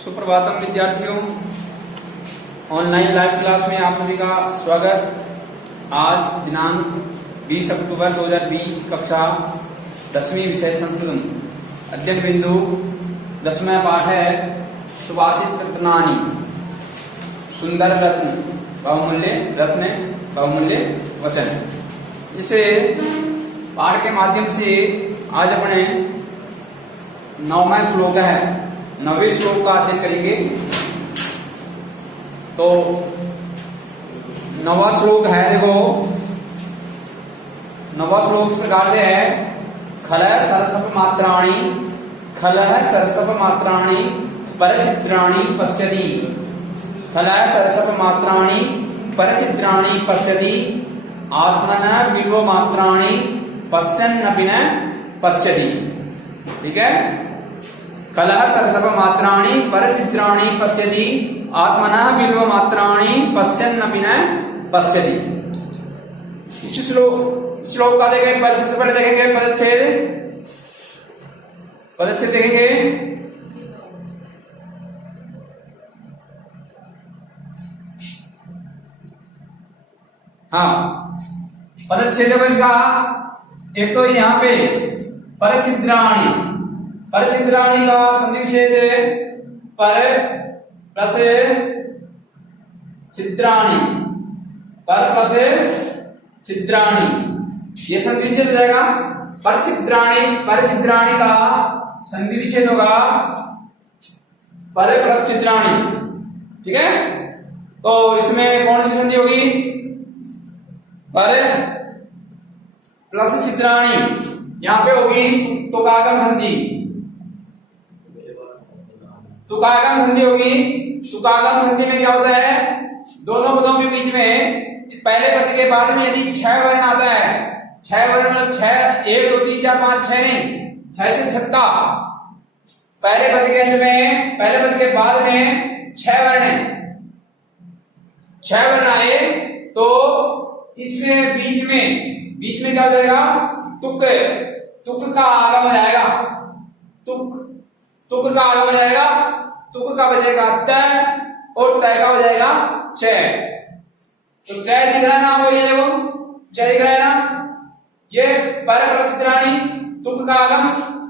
सुप्रभातम विद्यार्थियों, online live class में आप सभी का स्वागत। आज दिनांक 20 अक्टूबर 2020, कक्षा 10वीं, विषय संस्कृत, अध्ययन बिंदु 10वां पाठ है सुभाषित रत्नानि, सुंदर रत्न, बहुमूल्य वचन। इसे पाठ के माध्यम से आज अपने 9वां श्लोक है, 9वें श्लोक का अध्ययन करेंगे। तो 9वां श्लोक है, देखो 9वां श्लोक इस प्रकार से है, खलः सरसप मात्राणि परचित्राणि पश्यति, खलः सरसप मात्राणि परचित्राणि पश्यति, आत्मनः बिल्व मात्राणि पश्यन्नपि न पश्यति। ठीक है, कलह सरसप मात्राणि परचित्राणि पश्यति, आत्मनः बिल्व मात्राणि पश्यन्नपि न पश्यति। इस श्लोक का देखेंगे, सबसे पहले देखेंगे पदच्छेद देखेंगे। हाँ, पदच्छेद इसका एक तो यहाँ पे परचित्राणि का संधि विच्छेद पर प्लस चित्राणि, पर प्लस चित्राणि, ये संधि विच्छेद हो जाएगा। परचित्राणि का संधि विच्छेद होगा पर प्लस चित्राणि। ठीक है, तो इसमें कौन सी संधि होगी? पर प्लस चित्राणि, यहां पे होगी तुकागम संधि। तुकागम संधि होगी। तुकागम संधि में क्या होता है, दोनों पदों के बीच में पहले पद के बाद में यदि 6 वर्ण आता है, 6 वर्ण मतलब 6, 1 2 3 4 5 6 नहीं, 6 से 6 पहले पद के अंत में, पहले पद के बाद में 6 वर्ण 6 वर्ण आए तो इसमें बीच में क्या हो जाएगा? तुक का आगम हो जाएगा। तुक का आगम हो जाएगा। तुक का बचेगा त और तय का हो जाएगा च। तो च दिख रहा है ना आपको, ये देखो च दिख रहा है ना, ये पर प्रचित्राणि, तुक का आगम,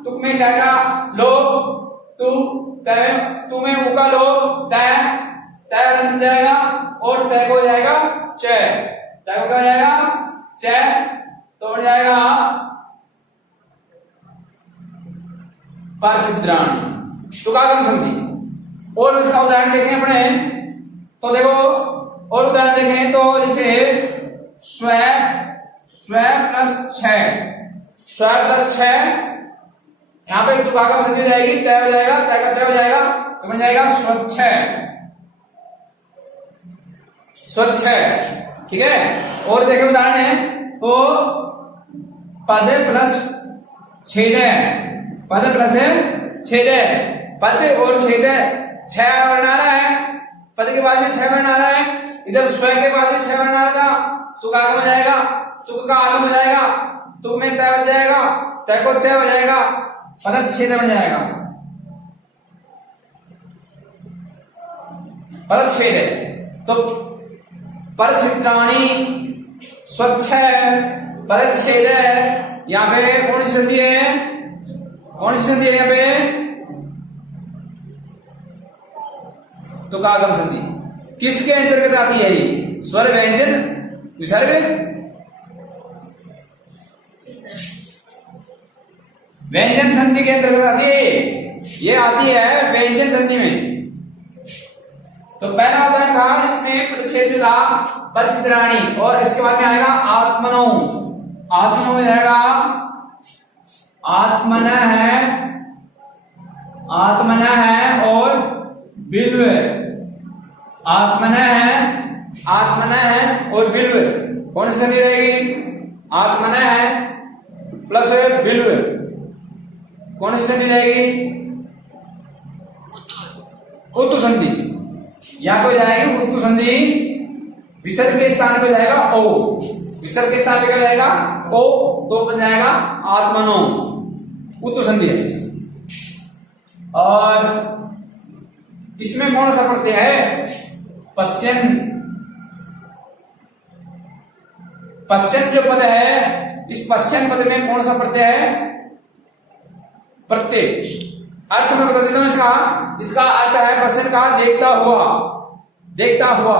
तुक में क्या का लो, तु में उ का लो, तय बन जाएगा और तय को हो जाएगा च। तय को क्या हो जाएगा? च, तो बन जाएगा परचित्राणि, तुकागम संधि। और इसका उदाहरण देखें अपने, तो देखो और उदाहरण देखें तो जैसे स्व प्लस 6, यहाँ पे तुकागम संधि हो जाएगी, तय हो जाएगा, तय का च हो जाएगा, तो बन जाएगा स्वच्छ। ठीक है, और देखें उदाहरण है तो पद प्लस छेद, पद और छेद 6 वर्ण आ रहा है, पद के बाद में 6 वर्ण आ रहा है, इधर स्व के बाद में 6 वर्ण आ रहा था, तुक आगम हो जाएगा, तुक का आगम हो जाएगा, तुक में तय हो जाएगा, तय को च हो जाएगा, पदच्छेद बन जाएगा। पदच्छेद तो परचित्राणि, स्वच्छ, परच्छेद, यहाँ पे कौन सी संधि है? यहाँ पे तुकागम संधि। किसके अंतर्गत आती है ये? स्वर व्यंजन विसर्ग, व्यंजन संधि के अंतर्गत आती है। ये आती है व्यंजन संधि में। तो पहला उदाहरण था, इसमें प्रतिच्छेद था परचित्राणि, और इसके बाद में आएगा आत्मनो हो जाएगा, आत्मनः है और बिल्व, आत्मनः है और बिल्व, कौन सी संधि रहेगी? आत्मनः है प्लस बिल्व, कौन सी संधि रहेगी? उत्तु संधि। यहाँ पे जाएगी उत्तु संधि, विसर्ग के स्थान पे जाएगा ओ, विसर्ग के स्थान पे क्या जाएगा? ओ, तो बन जाएगा आत्मनो, उत्तु संधि है। और इसमें कौन सा प्रत्यय है? पश्यन्। पश्यन् जो पद है, इस पश्यन् पद में कौन सा प्रत्यय है? प्रत्यय। अर्थ में बता देता हूं इसका। इसका अर्थ है पश्यन् का देखता हुआ, देखता हुआ।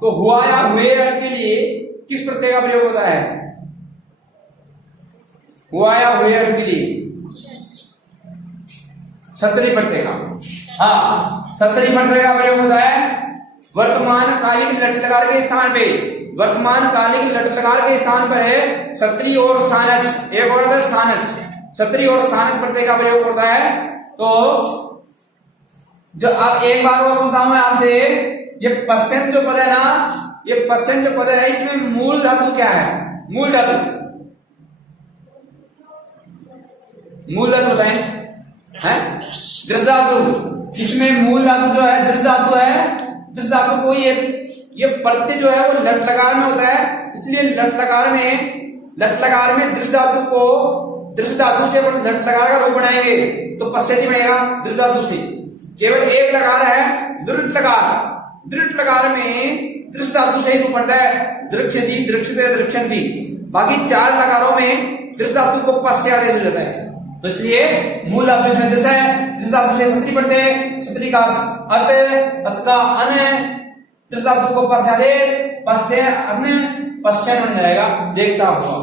तो हुआ या हुए अर्थ के लिए किस प्रत्यय का प्रयोग होता है? हुआ या हुए अर्थ के लिए सतरी प्रत्यय का। हाँ, सतरी प्रत्यय का प्रयोग होता है वर्तमान कालिक लट लकार के स्थान पे। वर्तमान कालिक लट लकार के स्थान पर है सत्री और सानच। एक और सानच, सत्री और सानच प्रत्यय का प्रयोग होता है। तो जो अब एक बार और बताऊं मैं आपसे, ये पश्यन् जो पद है ना, ये पश्यन् जो पद है, इसमें मूल धातु क्या है? मूल धातु, मूल धातु बताएं। है दृश्य धातु। इसमें मूल धातु जो है दृश्य धातु है। दृश्य धातु को ये प्रत्यय जो है वो लट लकार में होता है, इसलिए लट लकार में दृश्य धातु को, दृश्य धातु से अपन लट लकार का रूप बनाएंगे तो पश्यति बनेगा दृश्य धातु से। केवल एक लकार है दृढ़ लकार। दृढ़ लकार में दृश्य धातु से रूप बनता है दृक्षति, दृक्षते, दृक्षन्ति। बाकी चार लकारों में दृश्य धातु को पश्य आदेश हो जाता है। तो इसलिए मूल धातु इसमें दृश्य है, दृश्य धातु से सत्री पढ़ते हैं, सत्री का अत, अत का अन, दृश्य धातु को पश्य आदेश, पश्य अन, पश्यन् बन जाएगा देखता हुआ।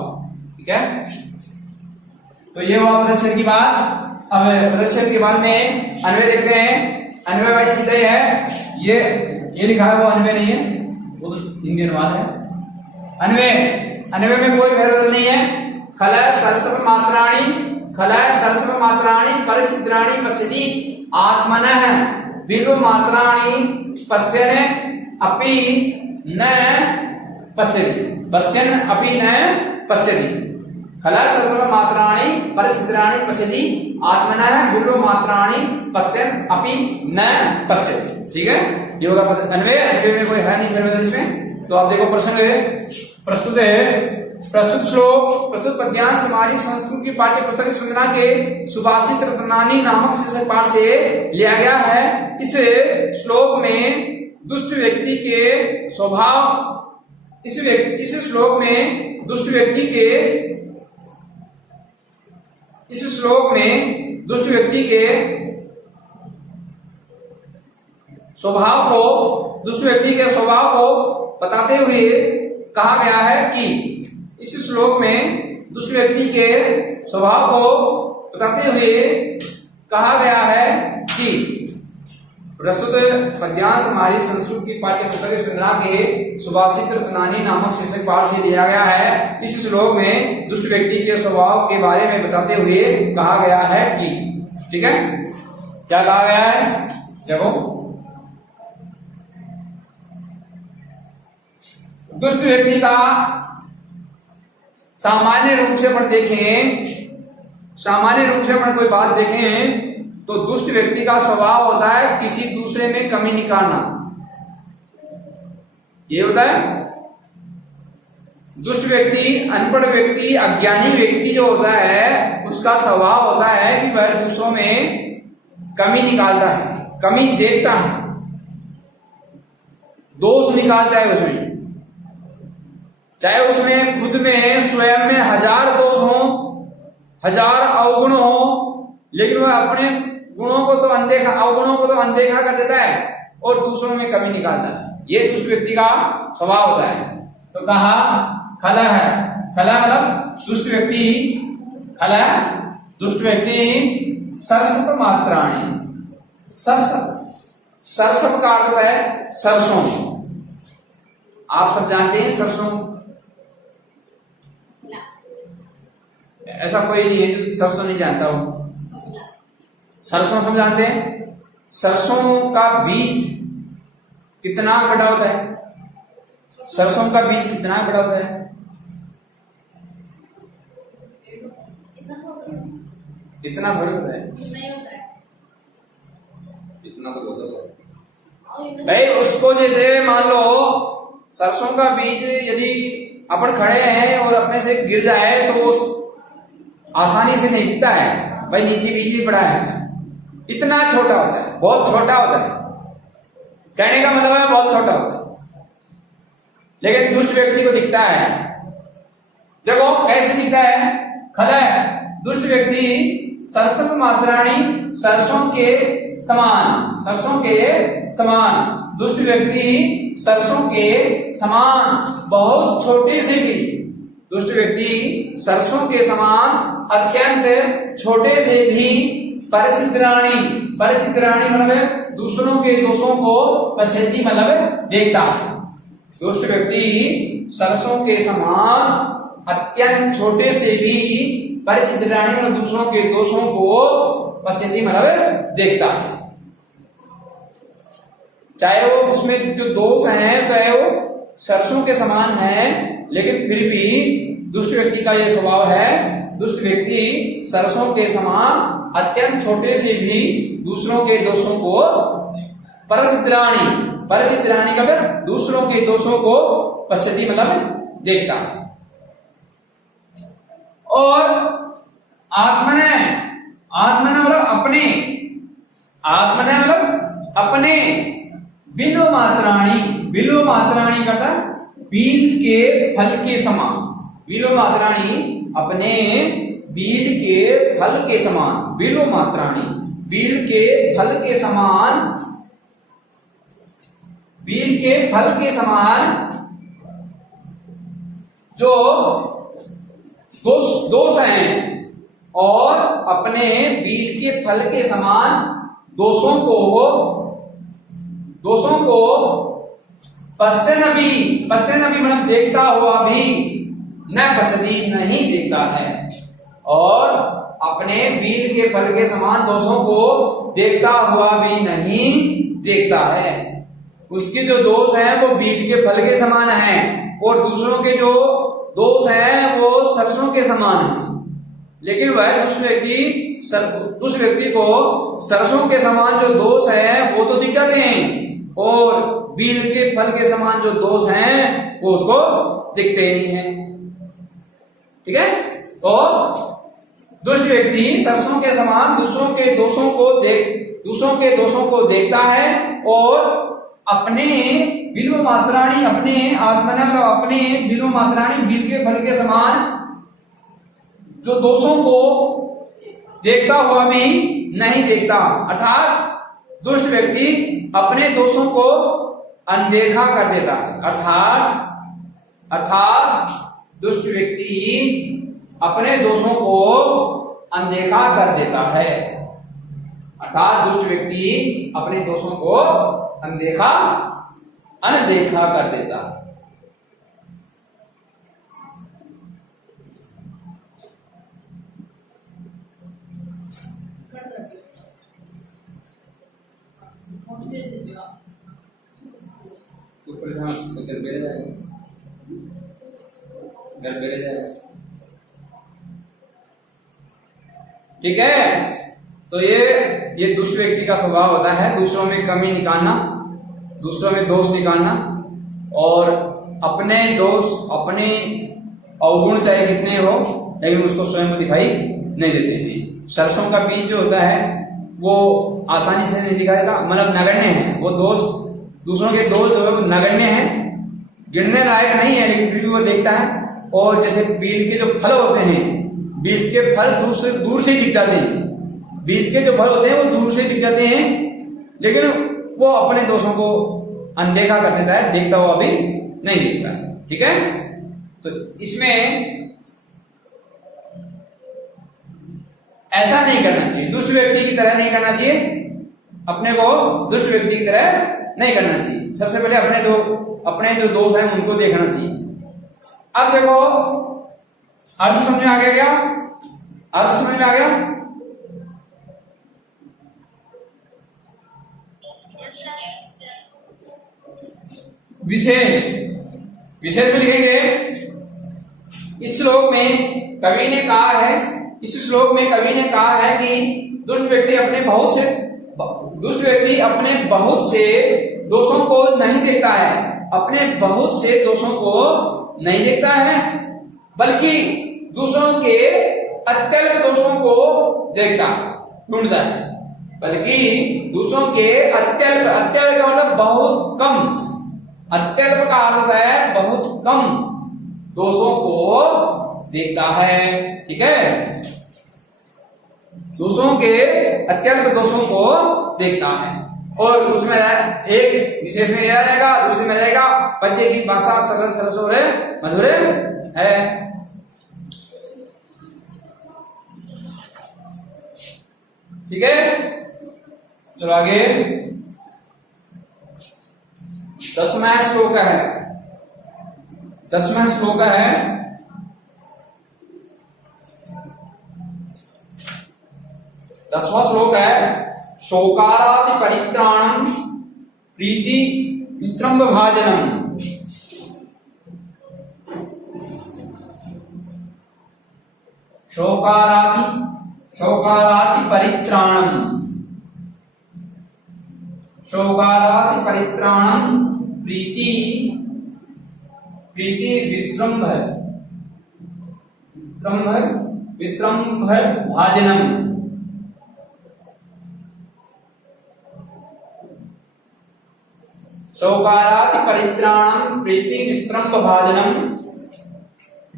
ठीक है, तो ये हुआ पदच्छेद की बात। अब पदच्छेद के बाद में अन्वय देखते हैं। अन्वय भाई सीधा ही है, ये लिखा है वो अन्वय नहीं है, वो तो हिंदी अनुवाद है। अन्वय में कोई भेद नहीं है। खलय सरसव मात्राणी, खलय सरसव मात्राणी परिसिद्राणी पश्यति आत्मनः विलो मात्राणी पश्यन् अपि न पश्यति, पश्यन् अपि न पश्यति। खलय सरसव मात्राणी परिसिद्राणी पश्यति आत्मनः विलो मात्राणी पश्यन् अपि न पश्यति। ठीक है, ये होगा अन्वय। अन्वय में कोई है नहीं भेद इसमें। तो आप देखो प्रश्न प्रस्तुत है। प्रस्तुत श्लोक, प्रस्तुत पद्यांश हमारी संस्कृत की पाठ्य पुस्तक स्पंदना के सुभाषित रत्नानी नामक शीर्षक पाठ से लिया गया है। इस श्लोक में दुष्ट व्यक्ति के स्वभाव, इस श्लोक में दुष्ट व्यक्ति के, इस श्लोक में दुष्ट व्यक्ति के स्वभाव को, दुष्ट व्यक्ति के स्वभाव को बताते हुए कहा गया है कि, इस श्लोक में दुष्ट व्यक्ति के स्वभाव को बताते हुए कहा गया है कि प्रस्तुत पद्यांश हमारी संस्कृत की पाठ्य पुस्तक स्पंदना के सुभाषित रत्नानी नामक शीर्षक पाठ से लिया गया है। इस श्लोक में दुष्ट व्यक्ति के स्वभाव के बारे में बताते हुए कहा गया है कि, ठीक है, क्या कहा गया है? देखो, दुष्ट व्यक्ति का सामान्य रूप से अपन देखें, सामान्य रूप से अपन कोई बात देखें तो दुष्ट व्यक्ति का स्वभाव होता है किसी दूसरे में कमी निकालना। ये होता है दुष्ट व्यक्ति, अनपढ़ व्यक्ति, अज्ञानी व्यक्ति जो होता है उसका स्वभाव होता है कि वह दूसरों में कमी निकालता है, कमी देखता है, दोष निकालता है उसमें। चाहे उसमें खुद में स्वयं में 1000 दोष हो, 1000 अवगुण हो, लेकिन वह अपने गुणों को तो अनदेखा, अवगुणों को तो अनदेखा कर देता है और दूसरों में कमी निकालता है। ये दुष्ट व्यक्ति का स्वभाव होता है। तो कहा खला है, खला मतलब दुष्ट व्यक्ति, खला दुष्ट व्यक्ति सरसप मात्राणी, सरसप का अर्थ है सरसों। आप सब जानते हैं सरसों, ऐसा कोई नहीं है जो सरसों नहीं जानता हो। सरसों सब जानते हैं। सरसों का बीज कितना बड़ा होता है? सरसों का बीज कितना बड़ा होता है? इतना थोड़ी होता है, इतना तो बहुत होता है भाई। उसको जैसे मान लो सरसों का बीज यदि अपन खड़े हैं और अपने से गिर जाए तो वो आसानी से नहीं दिखता है भाई, नीचे बीज भी पड़ा है, इतना छोटा होता है, बहुत छोटा होता है। कहने का मतलब है बहुत छोटा होता है। लेकिन दुष्ट व्यक्ति को दिखता है, देखो कैसे दिखता है, खला दुष्ट व्यक्ति सरसम मात्राणी सरसों के समान, सरसों के समान, दुष्ट व्यक्ति सरसों के समान, बहुत छोटे से भी, दुष्ट व्यक्ति सरसों के समान अत्यंत छोटे से भी परिचित्राणी, परिचित्राणी मतलब दूसरों के दोषों को पश्यति मतलब देखता है। दुष्ट व्यक्ति सरसों के समान अत्यंत छोटे से भी परिचित्राणी मतलब दूसरों के दोषों को पश्यति मतलब देखता है। चाहे वो उसमें जो दोष हैं चाहे वो सरसों के समान है, लेकिन फिर भी दुष्ट व्यक्ति का यह स्वभाव है, दुष्ट व्यक्ति सरसों के समान अत्यंत छोटे से भी दूसरों के दोषों को परचित्राणी, परचित्राणी का मतलब दूसरों के दोषों को पश्यति मतलब देखता है। और आत्मने, आत्मने मतलब अपने, आत्मने मतलब अपने, बिलो मात्राणी, बिलो मात्राणी का बील के फल के समान, बिलो मात्राणी अपने बील के फल के समान, बिलो मात्राणी बील के फल के समान, बील के फल के समान जो दोष हैं और अपने बील के फल के समान दोषों को पश्यन भी, पश्यन भी मतलब देखता हुआ भी, न पश्यति नहीं देखता है, और अपने बील के फल के समान दोषों को देखता हुआ भी नहीं देखता है। उसके जो दोष हैं वो बील के फल के समान हैं और दूसरों के जो दोष हैं वो सरसों के समान हैं, लेकिन वह दुष्ट व्यक्ति को सरसों के समान जो दोष है वो तो दिख जाते हैं और बील के फल के समान जो दोष हैं वो उसको दिखते नहीं है। ठीक है, तो दुष्ट व्यक्ति सरसों के समान दूसरों के दोषों को देखता है और अपने बिल्व मात्राणी, अपने आत्मना अपने बिल्व मात्राणी बील के फल के समान जो दोषों को देखता हुआ भी नहीं देखता, अर्थात दुष्ट व्यक्ति अपने दोषों को अनदेखा कर देता है। अर्थात दुष्ट व्यक्ति अपने दोषों को अनदेखा कर देता है, अर्थात दुष्ट व्यक्ति अपने दोषों को अनदेखा कर देता है। ठीक है, तो ये दुष्ट व्यक्ति का स्वभाव होता है दूसरों में कमी निकालना, दूसरों में दोष निकालना और अपने दोष, अपने अवगुण चाहे कितने हो लेकिन उसको स्वयं को दिखाई नहीं देते हैं। सरसों का बीज जो होता है वो आसानी से नहीं दिखाएगा, मतलब नगण्य है वो दोष, दूसरों के दोष जो है वो नगण्य है, गिनने लायक नहीं है, लेकिन फिर भी वो देखता है। और जैसे बीज के जो फल होते हैं, बीज के फल दूर से दिख जाते हैं, बीज के जो फल होते हैं वो दूर से दिख जाते हैं, लेकिन वो अपने दोषों को अनदेखा कर देता है, देखता हुआ भी नहीं देखता है। ठीक है, तो इसमें ऐसा नहीं करना चाहिए, दुष्ट व्यक्ति की तरह नहीं करना चाहिए, अपने को दुष्ट व्यक्ति की तरह नहीं करना चाहिए। सबसे पहले अपने जो दोष हैं उनको देखना चाहिए। अब देखो अर्थ समझ में आ गया क्या? अर्थ समझ में आ गया? विशेष, विशेष में लिखेंगे इस श्लोक में कवि ने कहा है, इस श्लोक में कवि ने कहा है कि दुष्ट व्यक्ति अपने बहुत से दोषों को नहीं देखता है, अपने बहुत से दोषों को नहीं देखता है, बल्कि दूसरों के अत्यल्प दोषों को देखता है, ढूंढता है। बल्कि दूसरों के अत्यल्प, अत्यल्प का मतलब बहुत कम, अत्यल्प का अर्थ है बहुत कम दोषों को देखता है। ठीक है, दोषों के अत्यल्प दोषों को देखता है। और उसमें एक विशेष में दिया जाएगा, दूसरे में जाएगा पद्य की भाषा सरल सरस और मधुर है। ठीक है, चलो आगे 10वां श्लोक है। 10वां श्लोक है, 10वां श्लोक है, शोकारादि परित्राणम प्रीति विस्त्रम्भ भाजनम। शोकारादि परित्राणम, शोकारादि परित्राणम प्रीति विस्त्रम्भ भाजनम। शोकारादि परित्राणम प्रीति विस्त्रम्भ भाजनम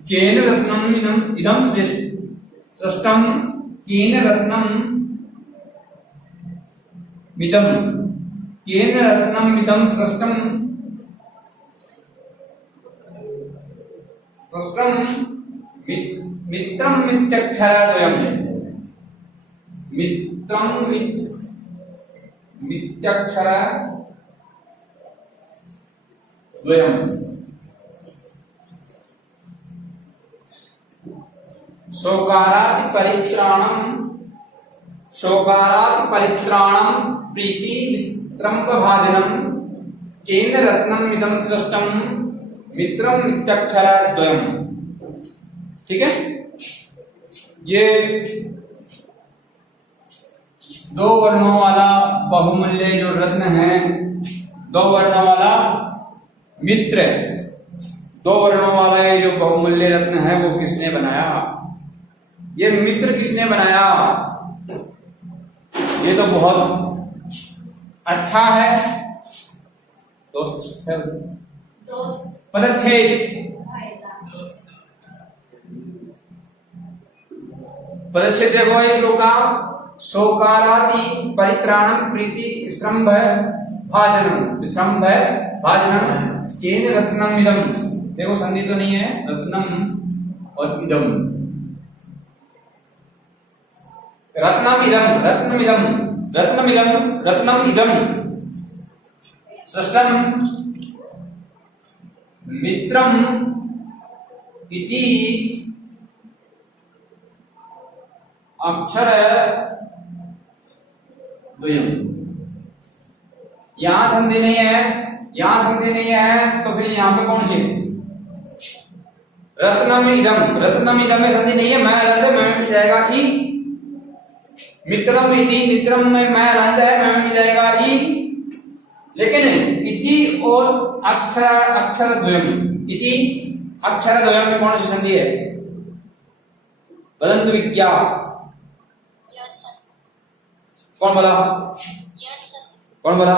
केन रत्नम इदं सृष्टम, केन रत्नम इदं सृष्टम मित्रम मित्यक्षरद्वयम्, मित्यक्षरद्वयम्। शोकारादि परित्राणम प्रीति विस्त्रम्भ भाजनम केन रत्नम इदं सृष्टम मित्रम मित्यक्षरद्वयम्। ठीक है, ये दो वर्णों वाला बहुमूल्य जो रत्न है, दो वर्णों वाला मित्र, दो वर्णों वाला ये जो बहुमूल्य रत्न है वो किसने बनाया? ये मित्र किसने बनाया? ये तो बहुत अच्छा है। पदच्छेद, पदच्छेद देखो इस श्लोक का, शोकारादि परित्राणम प्रीति विस्रम्भ भाजनम केन रत्नम इदं। देखो संधि तो नहीं है, रत्नम और इदम, रत्नम इदम सृष्टम मित्रम इति अक्षरद्वयम्। यहां संधि नहीं है, यहां संधि नहीं है, तो फिर यहां पे कौन सी? रत्नम इदम में संधि नहीं है, मैं रंध में मिल जाएगा ई। मित्रम में मैं रंध है, मैं मिल जाएगा ई। लेकिन इति और अक्षरद्वयम्, इति अक्षरद्वयम् में कौन सी संधि है? वदन्तु विज्ञा। कौन बोला?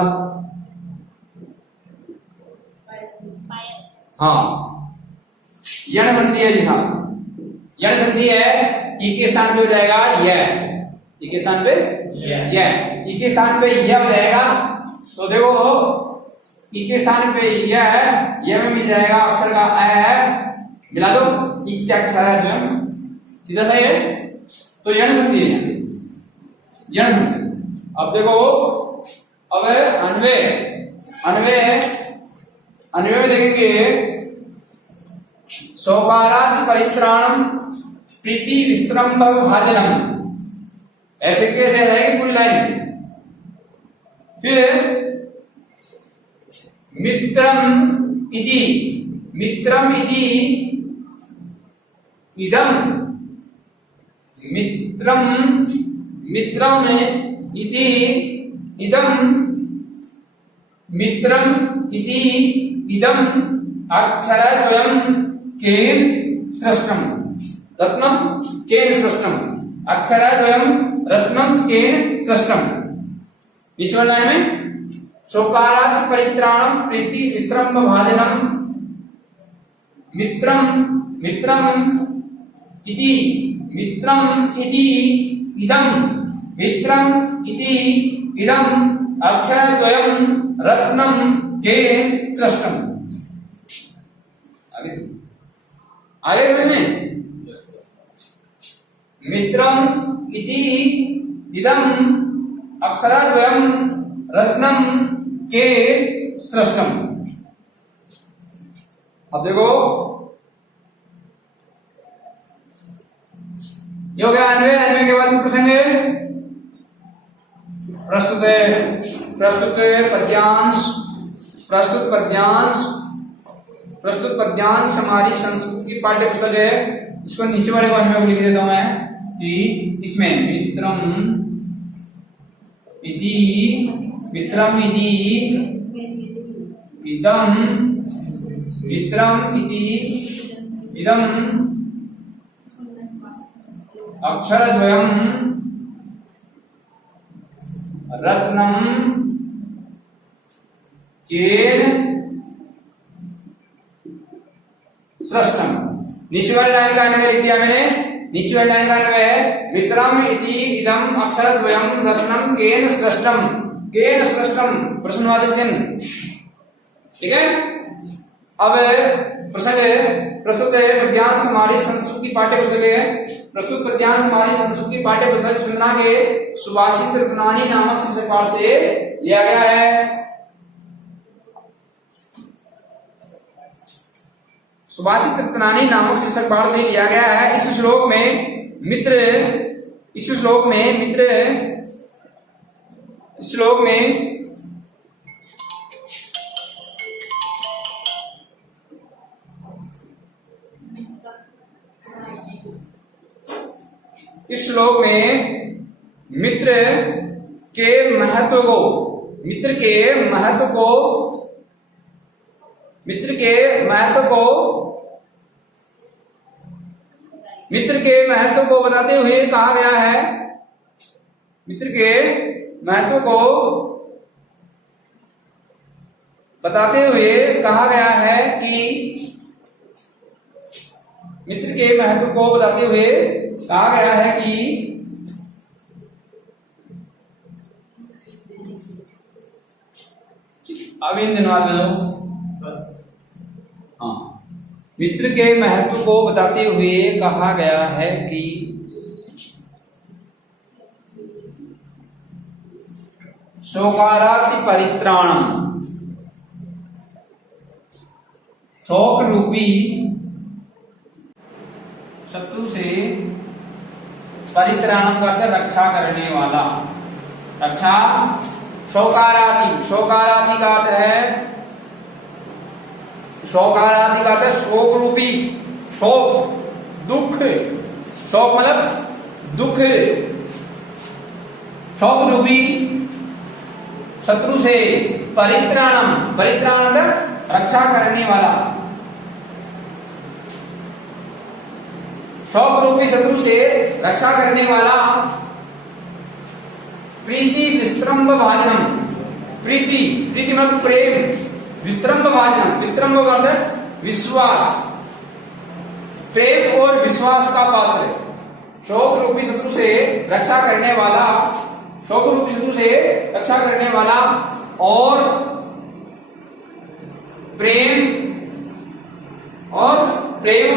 हाँ, यण संधि है जी। हाँ, यण संधि है, ई के स्थान पे हो जाएगा यह, ई के स्थान पे यह, ई के स्थान पे यह हो जाएगा। तो देखो ई के स्थान पे यह में मिल जाएगा अक्षर का अ है, मिला दो इत्याक्षर है, सीधा सही है। तो यण संधि है, यण संधि। अब देखो, अब अन्वय में देखेंगे, शोकारादि परित्राणम प्रीति विस्त्रम्भ भाजनम, ऐसे कैसे जाएगी पूरी लाइन। फिर मित्रम इति इदम, मित्रम इति इदम अक्षरद्वयम् केन सृष्टम, रत्नम केन सृष्टम, अक्षरद्वयम् रत्नम केन सृष्टम। नीचे वाली लाइन में शोकाराति परित्राणम प्रीति विस्त्रम्भ भाजनम मित्रम मित्रम इति इदम अक्षरद्वयम रत्नम के सृष्टम। आगे समझ में मित्रम इति इदम अक्षरद्वयम रत्नम के सृष्टम। अब देखो ये हो गया अन्वय। अन्वय के बाद प्रसंग प्रस्तुत पद्यांश हमारी संस्कृत की पाठ्य पुस्तक है। इसको नीचे वाले को मैं लिख देता हूं मैं कि इसमें मित्रम इति इदम अक्षरद्वयम रत्नम केन सृष्टम। नीचे वाली लाइन का अन्वय लिख दिया मैंने। नीचे वाली लाइन का अन्वय है मित्रम इति इदम अक्षरद्वयम रत्नम केन सृष्टम। केन सृष्टम प्रश्नवाचक चिन्ह। ठीक है। अब प्रश्न प्रस्तुत पद्यांश हमारी संस्कृत की पाठ्य पुस्तक है। प्रस्तुत पद्यांश हमारी संस्कृत की पाठ्य पुस्तक स्पंदना के सुभाषित रत्नानी नामक शीर्षक पाठ से लिया गया है। सुभाषित रत्नानी नामक शीर्षक पाठ से लिया गया है। इस श्लोक में मित्र इस श्लोक में मित्र के महत्व को बताते हुए कहा गया है। मित्र के महत्व को बताते हुए कहा गया है कि मित्र के महत्व को बताते हुए कहा गया है कि अब इन दिनों हाँ, मित्र के महत्व को बताते हुए कहा गया है कि शोकाराति परित्राणम, शोक रूपी शत्रु से परित्राणम करके रक्षा करने वाला। रक्षा शोकाराति का अर्थ है शोक रूपी, शोक दुख, शोक मतलब दुख, शोक रूपी शत्रु से परित्राणम रक्षा करने वाला। शोक रूपी शत्रु से रक्षा करने वाला। प्रीति विस्त्रम्भ भाजनम, प्रीति मतलब प्रेम, विस्त्रम्भ भाजनम, विस्त्रम्भ मतलब विश्वास, प्रेम और विश्वास का पात्र। शोक रूपी शत्रु से रक्षा करने वाला, शोक रूपी शत्रु से रक्षा करने वाला और प्रेम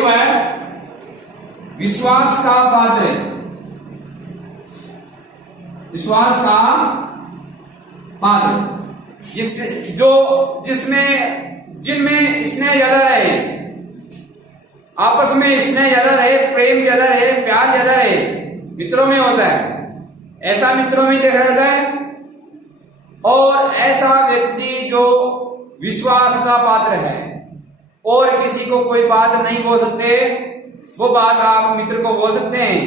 व विश्वास का पात्र, विश्वास का पात्र जिनमें स्नेह ज्यादा रहे, आपस में स्नेह ज्यादा रहे, प्रेम ज्यादा रहे, प्यार ज्यादा रहे, मित्रों में होता है। ऐसा मित्रों में देखा जाता है। और ऐसा व्यक्ति जो विश्वास का पात्र है और किसी को कोई बात नहीं बोल सकते, वो बात आप मित्र को बोल सकते हैं,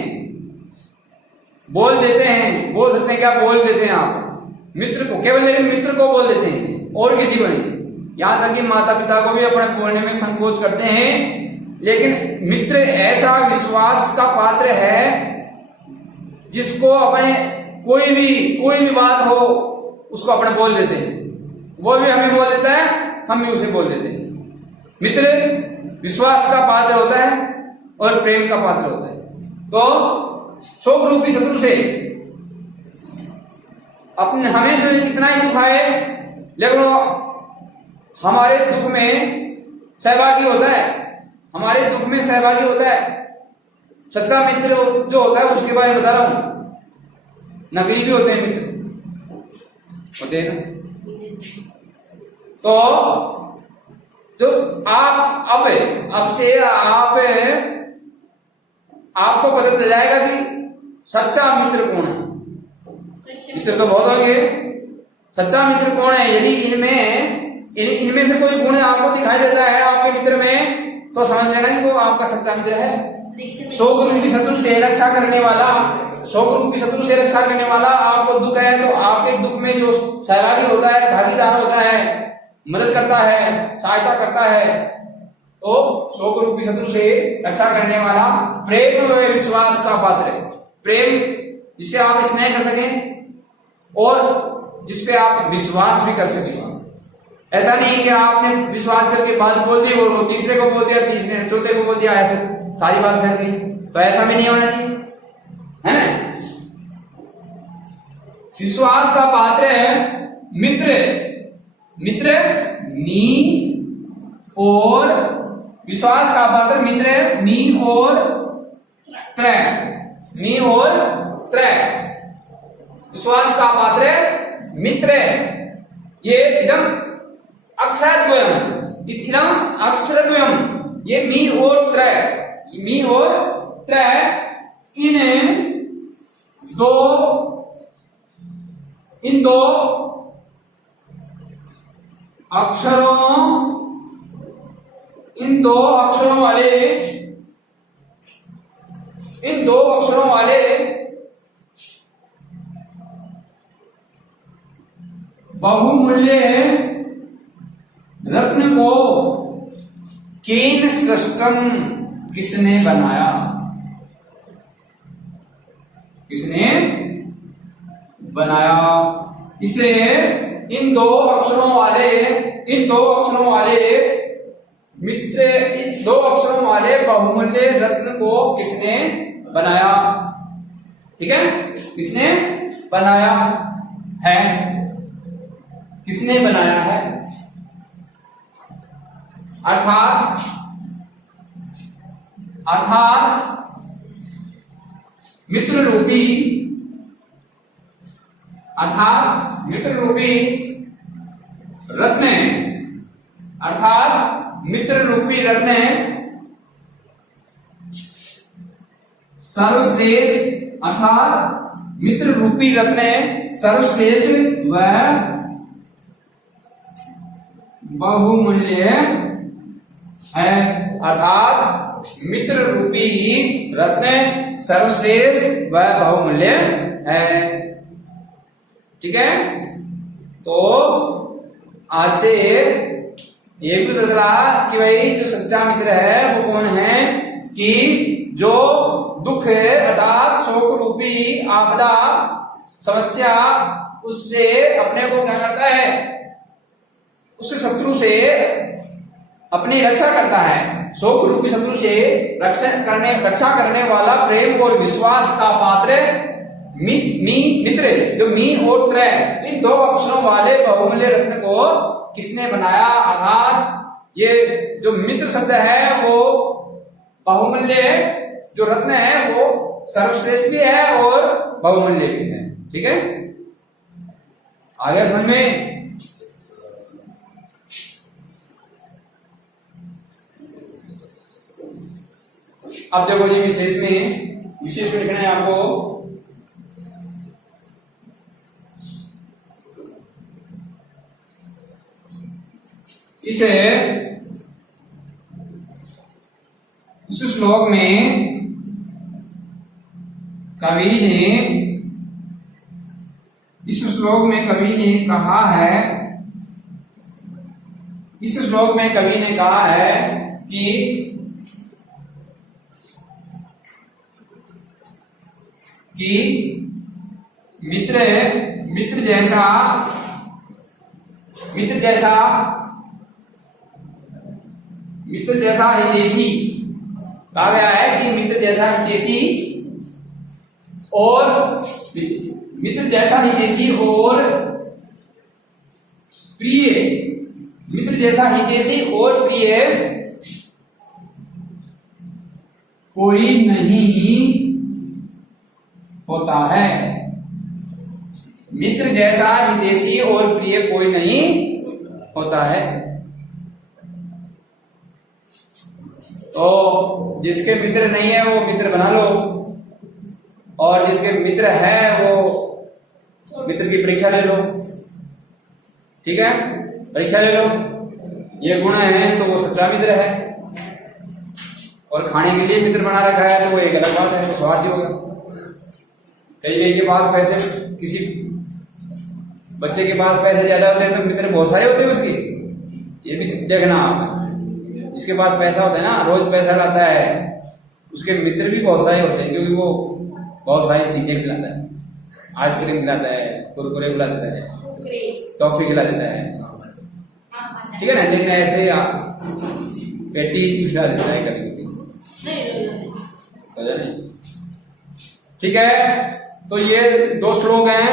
बोल देते हैं क्या बोल देते हैं आप मित्र को, केवल लेकिन मित्र को बोल देते हैं और किसी को नहीं। यहां तक कि माता पिता को भी अपने बोलने में संकोच करते हैं। लेकिन मित्र ऐसा विश्वास का पात्र है जिसको अपने कोई भी बात हो उसको अपने बोल देते हैं, वो भी हमें बोल देता है, हम भी उसे बोल देते हैं। मित्र विश्वास का पात्र होता है और प्रेम का पात्र होता है। तो शोक रूपी शत्रु से अपने हमें जो कितना ही दुख आए, लेकिन वो हमारे दुख में सहभागी होता है, हमारे दुख में सहभागी होता है। सच्चा मित्र जो होता है उसके बारे में बता रहा हूं, नकली भी होते हैं मित्र, होते हैं ना। तो जो आप अब से आपको पता चल जाएगा कि सच्चा मित्र कौन है। मित्र तो बहुत होंगे, सच्चा मित्र कौन है। यदि इनमें से कोई गुण आपको दिखाई देता है आपके मित्र में, तो समझ लेना कि वो आपका सच्चा मित्र है। शोक रूपी शत्रु से रक्षा करने वाला, शोक रूपी शत्रु से रक्षा करने वाला, आपको दुख है तो आपके दुख में जो सहभागी होता है, भागीदार होता है, मदद करता है, सहायता करता है, तो शोक रूपी शत्रु से रक्षा करने वाला प्रेम व विश्वास का पात्र है। प्रेम जिससे आप स्नेह कर सकें और जिसपे आप विश्वास भी कर सकें। ऐसा नहीं कि आपने विश्वास करके बात बोल दी और वो तीसरे को बोल दिया, तीसरे ने चौथे को बोल दिया, ऐसे सारी बात फैल गई, तो ऐसा भी नहीं होना चाहिए, है ना। विश्वास का पात्र है मित्र, मित्र मी और विश्वास का पात्र मित्र मी और त्रय, मी और त्रय। विश्वास का पात्र मित्र, ये एकदम अक्षरद्वयम, इदम अक्षरद्वयम, ये मी और त्रय, मी और त्रय, इन दो अक्षरों, इन दो अक्षरों वाले बहुमूल्य रत्न को केन सृष्टम, किसने बनाया, किसने बनाया। इसे इन दो अक्षरों वाले मित्र, इन दो अक्षरों वाले बहुमूल्य रत्न को किसने बनाया, ठीक है, किसने बनाया है, किसने बनाया है। अर्थात मित्र रूपी रत्न, अर्थात मित्र रूपी रत्न सर्वश्रेष्ठ, अर्थात मित्र रूपी रत्न सर्वश्रेष्ठ व बहुमूल्य है। अर्थात मित्र रूपी रत्न सर्वश्रेष्ठ व बहुमूल्य है, ठीक है। तो आज से ये भी पता चला कि भाई जो सच्चा मित्र है वो कौन है, कि जो दुख अर्थात शोक रूपी आपदा समस्या उससे अपने को क्या करता है, उससे शत्रु से अपनी रक्षा करता है। शोक रूपी शत्रु से रक्षा करने वाला प्रेम और विश्वास का पात्र मित्र, जो मी और त्रय, इन दो अक्षरों वाले बहुमूल्य रत्न को किसने बनाया। अर्थात ये जो मित्र शब्द है वो बहुमूल्य जो रत्न है वो सर्वश्रेष्ठ भी है और बहुमूल्य भी है, ठीक है। आगे समझ में। अब देखो जी विशेष में लिखना है आपको, इस श्लोक में कवि ने कहा है, इस श्लोक में कवि ने कहा है कि मित्र जैसा हितैषी कहा गया है कि मित्र जैसा हितैषी और प्रिय, मित्र जैसा हितैषी और प्रिय कोई नहीं होता है। मित्र जैसा हितैषी और प्रिय कोई नहीं होता है। तो जिसके मित्र नहीं है वो मित्र बना लो, और जिसके मित्र है वो मित्र की परीक्षा ले लो। ठीक है, परीक्षा ले लो। ये गुण है तो वो सच्चा मित्र है, और खाने के लिए मित्र बना रखा है तो वो एक अलग बात है, वो स्वार्थी होगा। कई के पास पैसे, किसी बच्चे के पास पैसे ज्यादा होते हैं तो मित्र बहुत सारे होते हैं उसके, ये भी देखना आप। जिसके पास पैसा होता है ना, रोज पैसा लाता है, उसके मित्र भी बहुत सारे होते हैं, क्योंकि वो बहुत सारी चीजें खिलाता है। आइसक्रीम खिलाता है, कुरकुरे खिला देता है, टॉफी खिला देता है, ठीक है ना। लेकिन ऐसे पेटीज भी खिला देता है कभी कभी, ठीक है। तो ये 2 श्लोक हैं।